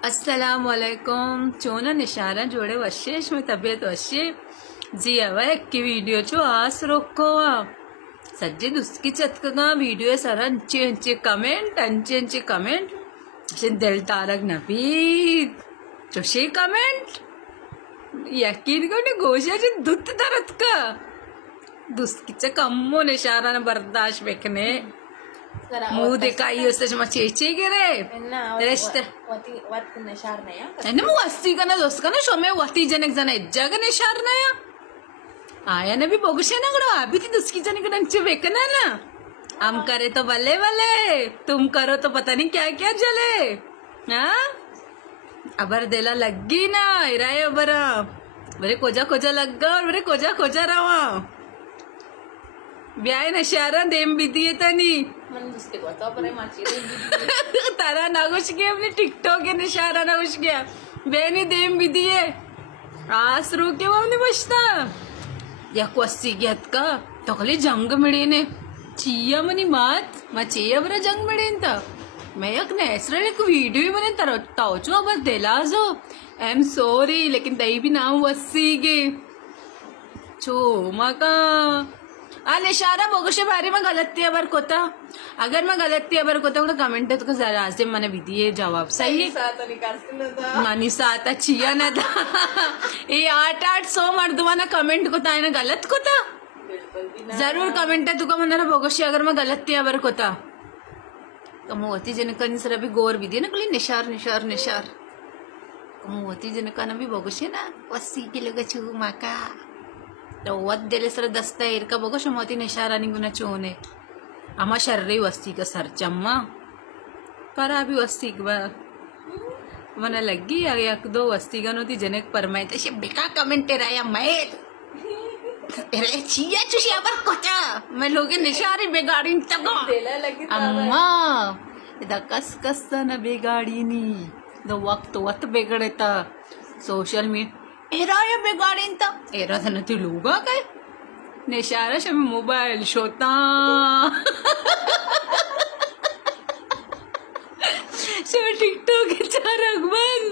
अस्सलाम वालेकुम चोना निशारा जोड़े वशेष में तबीयत वशे जी अवा की वीडियो चो आस रोको सज्जे दुस्की चतकगा वीडियो सर अंचे अंचे कमेंट दिल तारक नबीद चोशे कमेंट यकीन को गोशा दुत तरत का दुस्कीच कम्मो निशारा बर्दाश्त बेकने मुँह दिखाई उससे चेचे गे रेस्ट मग वस्ती का ना दोस्त का ना शोमे वस्ती जनक जन जग निशार ना आया ना भी बोगुशे ना करो अभी थी दुस्की जन के बेकना ना हम करे तो भले भले तुम करो तो पता नहीं क्या क्या जले हाँ अबर देला लगी ना इराए अबर बरे कोजा कोजा लग गया और बरे कोजा कोजा रहा ब्याह नशारा देम बीती है तनी तारा नागुश गया अपने टिकटॉक के निशारा नागुश गया बेनी देम बीती है आस रो के वो नहीं बचता या क्वेश्चन गया का तो कली जंग मिले ने चिया मनी मात मा चिया बरा जंग मिले था मैं एक नेचुरल एक वीडियो बने ताऊचो बस दिलाजो आई एम सॉरी लेकिन दही भी नाम वस्सी गे छो मका निशारा बोगशे बारे में गलती अबर कोता अगर मैं गलती अबर कोता तो कमेंट तो जरा से मैंने भी दिए जवाब सही मानी सात चिया न था ये 800 मर्दवाना कमेंट कोता है ना गलत कोता जरूर कमेंट है तुका मना बोगशे अगर मैं गलती अबर कोता तो मोती जनका सर अभी गोर भी दिए ना कली निशार निशार निशार मोती जनका भी बोगशे ना वस्सी के लोग छू माका तो वत दिले सर दस्ता एर का बघो मोती निशारा निगुना चोने अमा शर्री वस्ती का सर चम्मा करा भी वस्ती का मना लगी एक दो वस्ती का नोती जनक परमाई तसे बेका कमेंट राया मैल रे छिया चुशी अबर कोचा मैं लोगे निशारी बेगाड़ी तगो अम्मा इदा कस कस न बेगाड़ी नी दो वक्त बेगड़ता सोशल मीडिया एरा या बेगाड़ीन था एरा था नती लोगा काय निशारा शमे मोबाइल शोता शमे टिकटॉक के चार अकबर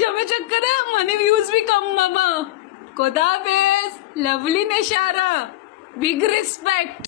शमे चक्करा मने व्यूज भी कम मामा कोदा बेस लवली निशारा बिग रिस्पेक्ट